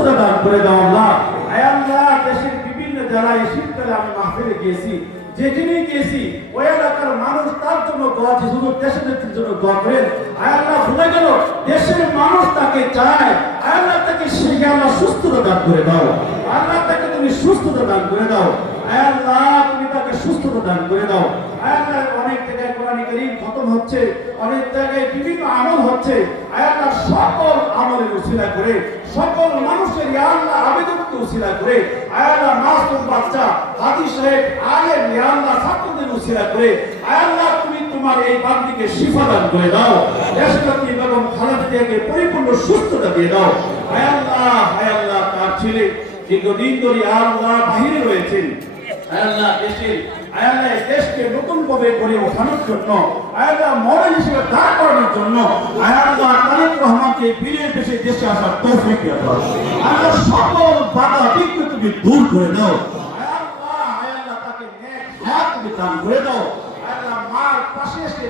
সুস্থতা দান করে দাও আল্লাহ। আয় আল্লাহ, দেশের বিভিন্ন জেলায় শীতকালে আমি মাহফিলে গিয়েছি, যেখানে গিয়েছি ওই এলাকার মানুষ তার জন্য দোয়া, শুধু দেশের নেত্রীর জন্য দোয়া করেন। আয় আল্লাহ, ভুলে গেল দেশের মানুষ তাকে চায়। আয় আল্লাহ, তাকে শিখে আল্লাহ সুস্থতা দান করে দাও। আল্লাহ, তাকে তুমি সুস্থতা দান করে দাও। আয় আল্লাহ, তুমি তাকে সুস্থতা দান করে দাও। আয় আল্লাহ, অনেক জায়গায় কোরআন কারীম খতম হচ্ছে, অনেক জায়গায় বিভিন্ন আমল হচ্ছে। আয় আল্লাহ, সকল আমলের উসিলা করে, সকল মানুষের ইয়া আল্লাহ আবেদনকে উসিলা করে, আয় আল্লাহ মাসুম বাচ্চা হাজী সাহেব আলেম ইয়া আল্লাহ ছাত্রদের উসিলা করে, আয় আল্লাহ তুমি তোমার এই বান্দিকে শিফা দান করে দাও। দেশনেত্রী বেগম খালেদা জিয়াকে পরিপূর্ণ সুস্থতা দিয়ে দাও। আয় আল্লাহ, তার ছেলে দীর্ঘদিন ধরে আল্লাহ বাহিরে রয়েছেন। আয় আল্লাহ, দেশকে নতুন ভাবে গড়ে ওঠানোর জন্য, আয় আল্লাহ মডেল হিসেবে দাঁড় করানোর জন্য, আয় আল্লাহ তারেক রহমানকে বিলের দেশে দেশে আসার তৌফিক দাও। আল্লাহ, সকল বাধা বিঘ্ন তুমি দূর করে দাও। আয় আল্লাহ, তাকে নেক হায়াত তুমি দান করে দাও। আয় আল্লাহ, মার পাশে এসে